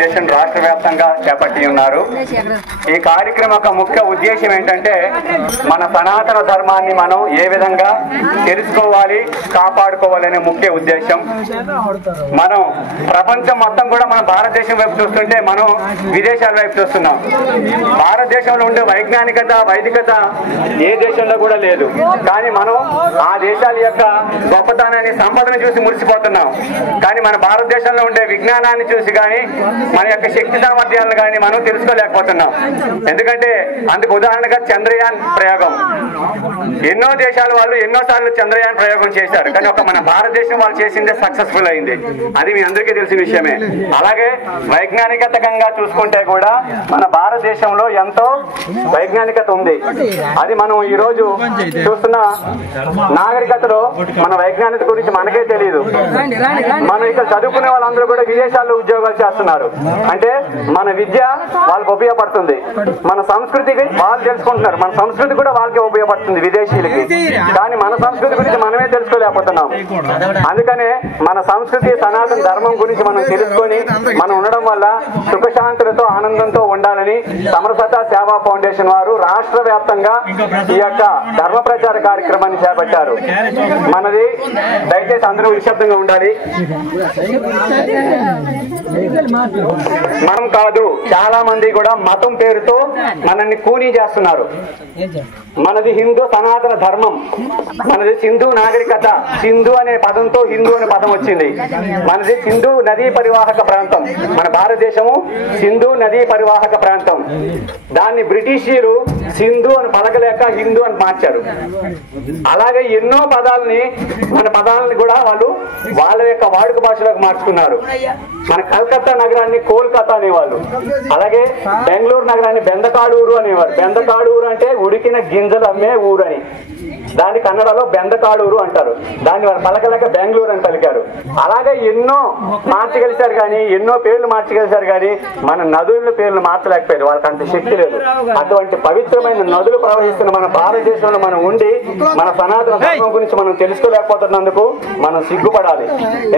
Foundation రాష్ట్ర వ్యాప్తంగా చేపట్టి ఉన్నారు. ఈ కార్యక్రమం యొక్క ముఖ్య ఉద్దేశం ఏంటంటే మన సనాతన ధర్మాన్ని మనం ఏ విధంగా తెలుసుకోవాలి, కాపాడుకోవాలనే ముఖ్య ఉద్దేశం. మనం ప్రపంచం మొత్తం కూడా మన భారతదేశం వైపు చూస్తుంటే మనం విదేశాల వైపు చూస్తున్నాం. భారతదేశంలో ఉండే వైజ్ఞానికత, వైదికత ఏ దేశంలో కూడా లేదు. కానీ మనం ఆ దేశాల యొక్క గొప్పతనాన్ని, సంపదను చూసి మురిసిపోతున్నాం. కానీ మన భారతదేశంలో ఉండే విజ్ఞానాన్ని చూసి కానీ, మన యొక్క శక్తి సామర్థ్యాలను కానీ మనం తెలుసుకోలేకపోతున్నాం. ఎందుకంటే అందుకు ఉదాహరణగా చంద్రయాన్ ప్రయోగం. ఎన్నో దేశాల వాళ్ళు ఎన్నోసార్లు చంద్రయాన్ ప్రయోగం చేశారు, కానీ ఒక మన భారతదేశం వాళ్ళు చేసిందే సక్సెస్ఫుల్ అయింది. అది మీ అందరికీ తెలిసిన విషయమే. అలాగే వైజ్ఞానికతంగా చూసుకుంటే కూడా మన భారతదేశంలో ఎంతో వైజ్ఞానికత ఉంది. అది మనం ఈ రోజు చూస్తున్న నాగరికతలో మన వైజ్ఞానికత గురించి మనకే తెలియదు. మనం ఇక్కడ చదువుకునే వాళ్ళందరూ కూడా విదేశాల్లో ఉద్యోగాలు చేస్తున్నారు. అంటే మన విద్య వాళ్ళకి ఉపయోగపడుతుంది, మన సంస్కృతికి వాళ్ళు తెలుసుకుంటున్నారు, మన సంస్కృతి కూడా వాళ్ళకి ఉపయోగపడుతుంది విదేశీయులకి. కానీ మన సంస్కృతి గురించి మనమే తెలుసుకోలేకపోతున్నాం. అందుకనే మన సంస్కృతి, సనాతన ధర్మం గురించి మనం తెలుసుకొని మనం ఉండడం వల్ల సుఖశాంతులతో, ఆనందంతో ఉండాలని సమరసత సేవా ఫౌండేషన్ వారు రాష్ట్ర వ్యాప్తంగా ఈ యొక్క ధర్మ ప్రచార కార్యక్రమాన్ని చేపట్టారు. మనది దయచేసి అందరూ నిశ్శబ్దంగా ఉండాలి. మనం కాదు, చాలా మంది కూడా మతం పేరుతో మనల్ని కూనీ చేస్తున్నారు. మనది హిందూ సనాతన ధర్మం, మనది సింధు నాగరికత. సింధు అనే పదంతో హిందూ అనే పదం వచ్చింది. మనది సింధు నదీ పరివాహక ప్రాంతం. మన భారతదేశము సింధు నదీ పరివాహక ప్రాంతం. దాన్ని బ్రిటిషీయులు సింధు అని పలకలేక హిందూ అని మార్చారు. అలాగే ఎన్నో పదాలని, మన పదాలని కూడా వాళ్ళు వాళ్ళ యొక్క వాడుక భాషలోకి మార్చుకున్నారు. మన కలకత్తా నగరాన్ని కోల్కతా అనేవాళ్ళు, అలాగే బెంగళూరు నగరాన్ని బెందకాడూరు అనేవారు. బెందకాడూరు అంటే ఉడికిన గింజలు అమ్మే ఊరు అని. దాన్ని కన్నడలో బెందకాడూరు అంటారు. దాన్ని వాళ్ళు పలకలేక బెంగళూరు అని పలికారు. అలాగే ఎన్నో మార్చగలిశారు, కానీ ఎన్నో పేర్లు మార్చగలిశారు, కానీ మన నదుల పేర్లు మార్చలేకపోయారు. వాళ్ళకి అంత శక్తి లేదు. అటువంటి పవిత్రమైన నదులు ప్రవహిస్తున్న మన భారతదేశంలో మనం ఉండి మన సనాతన ధర్మం గురించి మనం తెలుసుకోలేకపోతున్నందుకు మనం సిగ్గుపడాలి.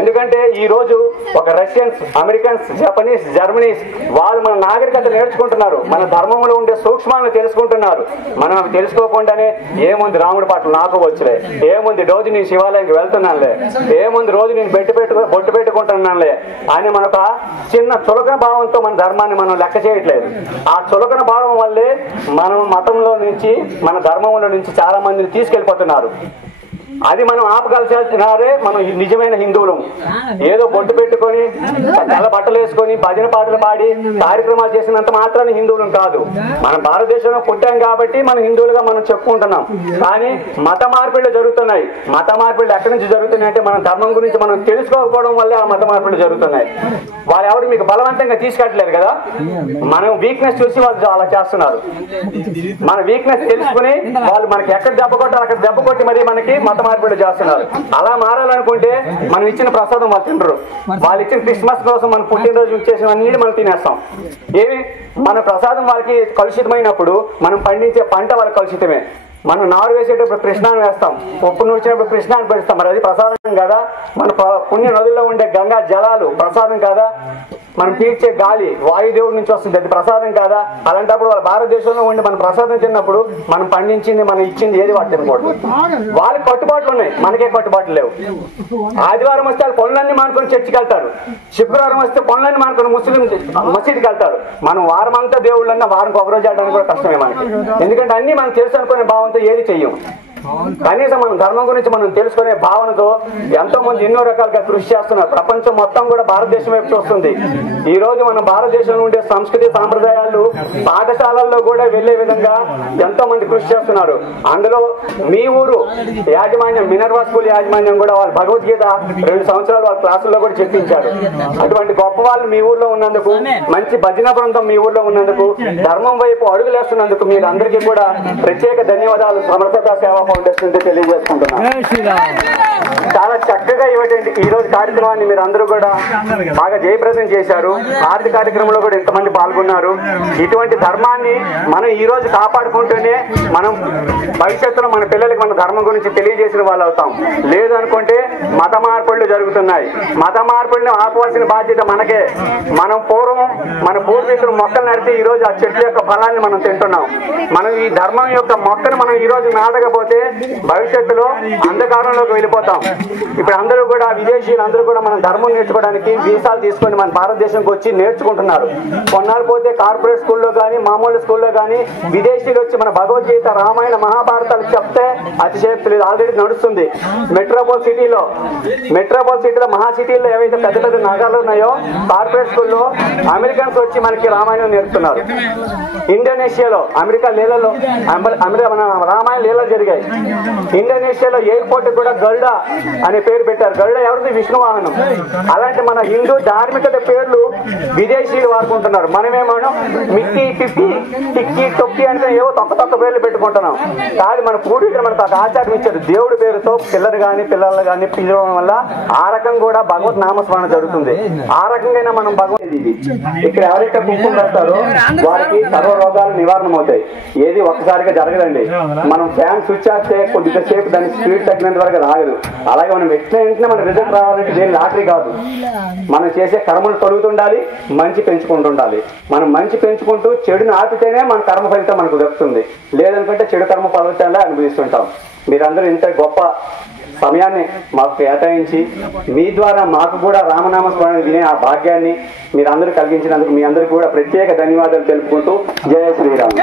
ఎందుకంటే ఈ రోజు ఒక రష్యన్స్, అమెరికన్స్, జపనీస్, జర్మనీస్ వాళ్ళు మన నాగరికత నేర్చుకుంటున్నారు, మన ధర్మంలో ఉండే సూక్ష్మాలను తెలుసుకుంటున్నారు. మనం అవి తెలుసుకోకుండానే ఏముంది రాముడి పాటలు నాకు వచ్చలే, ఏముంది రోజు నేను శివాలయానికి వెళ్తున్నానులే, ఏముంది రోజు నేను బొట్టు పెట్టుకుంటున్నానులే అని మనొక చిన్న చులకన భావంతో మన ధర్మాన్ని మనం లెక్క చేయట్లేదు. ఆ చులకన భావం వల్లే మనం మతంలో నుంచి, మన ధర్మంలో నుంచి చాలా మందిని తీసుకెళ్లిపోతున్నారు. అది మనం ఆపగలిసినారే మనం నిజమైన హిందువులం. ఏదో బొట్టు పెట్టుకొని, తెల్ల బట్టలు వేసుకొని, భజన పాటలు పాడి కార్యక్రమాలు చేసినంత మాత్రాన్ని హిందువులం కాదు. మనం భారతదేశంలో పుట్టాం కాబట్టి మనం హిందువులుగా మనం చెప్పుకుంటున్నాం. కానీ మత మార్పిళ్ళు జరుగుతున్నాయి. మత మార్పిళ్ళు ఎక్కడి నుంచి జరుగుతున్నాయి అంటే మన ధర్మం గురించి మనం తెలుసుకోకపోవడం వల్లే ఆ మత మార్పిళ్ళు జరుగుతున్నాయి. వాళ్ళు ఎవరు మీకు బలవంతంగా తీసుకెట్టలేరు కదా. మనం వీక్నెస్ చూసి వాళ్ళు అలా చేస్తున్నారు. మన వీక్నెస్ తెలుసుకుని వాళ్ళు మనకి ఎక్కడ దెబ్బ కొట్టాలి అక్కడ దెబ్బ కొట్టి మరి మనకి మత మార్పిడి చేస్తున్నారు. అలా మారాలనుకుంటే మనం ఇచ్చిన ప్రసాదం వాళ్ళు తినరు. వాళ్ళు ఇచ్చిన క్రిస్మస్ కోసం మన పుట్టినరోజు ఇచ్చేసినవన్నీ మనం తినేస్తాం. ఏమి మన ప్రసాదం వాళ్ళకి కలుషితమైనప్పుడు మనం పండించే పంట వాళ్ళకి కలుషితమే. మనం నారు వేసేటప్పుడు కృష్ణాన్ని వేస్తాం, ఉప్పు నూర్చినప్పుడు కృష్ణాన్ని పెడతాం. మరి అది ప్రసాదం కదా. మన పుణ్య నదుల్లో ఉండే గంగా జలాలు ప్రసాదం కాదా. మనం పీల్చే గాలి వాయుదేవుడి నుంచి వస్తుంది, అది ప్రసాదం కాదా. అలాంటప్పుడు వాళ్ళ భారతదేశంలో ఉండి మనం ప్రసాదం తిన్నప్పుడు మనం పండించింది, మనం ఇచ్చింది ఏది వాటి తినకూడదు. వాళ్ళకి కట్టుబాట్లు ఉన్నాయి, మనకే కట్టుబాట్లు లేవు. ఆదివారం వస్తే వాళ్ళు పనులన్నీ మానుకొని చర్చికి వెళ్తారు, శుక్రవారం వస్తే పనులన్నీ మానుకొని ముస్లిం మసీదుకి వెళ్తారు. మనం వారం అంతా దేవుళ్ళన్నా వారం ఒక రోజు ఆడడానికి కూడా కష్టమే మనకి. ఎందుకంటే అన్ని మనం తెలుసు అనుకునే భావంతో ఏది చెయ్యం. కనీసం మనం ధర్మం గురించి మనం తెలుసుకునే భావనతో ఎంతో మంది ఎన్నో రకాలుగా కృషి చేస్తున్నారు. ప్రపంచం మొత్తం కూడా భారతదేశం వైపు చూస్తుంది. ఈ రోజు మన భారతదేశంలో ఉండే సంస్కృతి సాంప్రదాయాలు పాఠశాలల్లో కూడా వెళ్లే విధంగా ఎంతో మంది కృషి చేస్తున్నారు. అందులో మీ ఊరు యాజమాన్యం, మినర్వా స్కూల్ యాజమాన్యం కూడా వాళ్ళు భగవద్గీత 2 సంవత్సరాలు వాళ్ళ క్లాసుల్లో కూడా చెప్పించారు. అటువంటి గొప్ప వాళ్ళు మీ ఊర్లో ఉన్నందుకు, మంచి భజన బృందం మీ ఊర్లో ఉన్నందుకు, ధర్మం వైపు అడుగులేస్తున్నందుకు మీరు అందరికీ కూడా ప్రత్యేక ధన్యవాదాలు సమరసత సేవా ఫౌండేషన్ తెలియజేసుకుంటున్నాను. చాలా చక్కగా ఇవ్వండి ఈ రోజు కార్యక్రమాన్ని మీరు అందరూ కూడా బాగా జయప్రదం చేశారు. ఆర్థిక కార్యక్రమంలో కూడా ఇంతమంది పాల్గొన్నారు. ఇటువంటి ధర్మాన్ని మనం ఈ రోజు కాపాడుకుంటూనే మనం భవిష్యత్తులో మన పిల్లలకి మన ధర్మం గురించి తెలియజేసిన వాళ్ళు అవుతాం. లేదు అనుకుంటే మత మార్పులు జరుగుతున్నాయి. మత మార్పుల్ని ఆపవలసిన బాధ్యత మనకే. మనం పూర్వం మన పూర్వీకులు మొక్కలు నడితే ఈ రోజు ఆ చెట్ల యొక్క ఫలాన్ని మనం తింటున్నాం. మనం ఈ ధర్మం యొక్క మొక్కను మనం ఈ రోజు నాటకపోతే భవిష్యత్తులో అంధకారంలోకి వెళ్ళిపోతాం. ఇప్పుడు అందరూ కూడా విదేశీయులు అందరూ కూడా మన ధర్మం నేర్చుకోవడానికి వీసాలు తీసుకొని మన భారతదేశంకి వచ్చి నేర్చుకుంటున్నారు. కొన్నాళ్ళు పోతే కార్పొరేట్ స్కూల్లో కానీ మామూలు స్కూల్లో కానీ విదేశీయులు వచ్చి మన భగవద్గీత రామాయణ మహాభారతాలు చెప్తే అతిశయోక్తి లేదు, ఆల్రెడీ నడుస్తుంది. మెట్రోపాల్ సిటీలో మహా సిటీల్లో ఏవైతే పెద్ద పెద్ద నగరాలు ఉన్నాయో కార్పొరేట్ స్కూల్లో అమెరికన్స్ వచ్చి మనకి రామాయణం నేర్పుతున్నారు. ఇండోనేషియాలో అమెరికా లీలలో మన రామాయణ లీలలు జరిగాయి. ఇండోనేషియాలో ఎయిర్పోర్ట్ కూడా గరుడా అనే పేరు పెట్టారు. గరుడ ఎవరిది? విష్ణు వాహనం. అలాంటి మన హిందూ ధార్మికత పేర్లు విదేశీయులు వాడుకుంటున్నారు. మనమేమో మిక్కీ టిక్కీ టిక్కీ టొక్కి అంటే ఏవో తొక్క పేర్లు పెట్టుకుంటున్నాం. కానీ మన పూర్వీకులు మనకు ఒక ఆచారం ఇచ్చారు. దేవుడి పేరుతో పిల్లలు కానీ పిలవడం వల్ల ఆ రకం కూడా భగవత్ నామస్మరణ జరుగుతుంది. ఆ రకంగా మనం భగవద్ ఇక్కడ ఎవరైతే కుంకుమ పెడతారో వారికి సర్వ రోగాలు నివారణ అవుతాయి. ఏది ఒక్కసారిగా జరగదండి. మనం ఫ్యాన్ స్విచ్ చేస్తే కొద్దిగా సేపు దాని స్పీడ్ తగ్గినంత వరకు రాగదు. అలాగే మనం వెంటనే మన రిజల్ట్ రావాలంటే దేని లాటరీ కాదు. మనం చేసే కర్మలు తొలుగుతుండాలి, మంచి పెంచుకుంటుండాలి. మనం మంచి పెంచుకుంటూ చెడుని ఆపితేనే మన కర్మ ఫలితం మనకు దక్కుతుంది. లేదనుకుంటే చెడు కర్మ ఫలితాలే అనుభవిస్తుంటాం. మీరందరూ ఇంత గొప్ప సమయాన్ని మాకు కేటాయించి మీ ద్వారా మాకు కూడా రామనామ స్మరణ వినే ఆ భాగ్యాన్ని మీరందరూ కలిగించినందుకు మీ అందరికీ కూడా ప్రత్యేక ధన్యవాదాలు తెలుపుకుంటూ జయ శ్రీరామ్.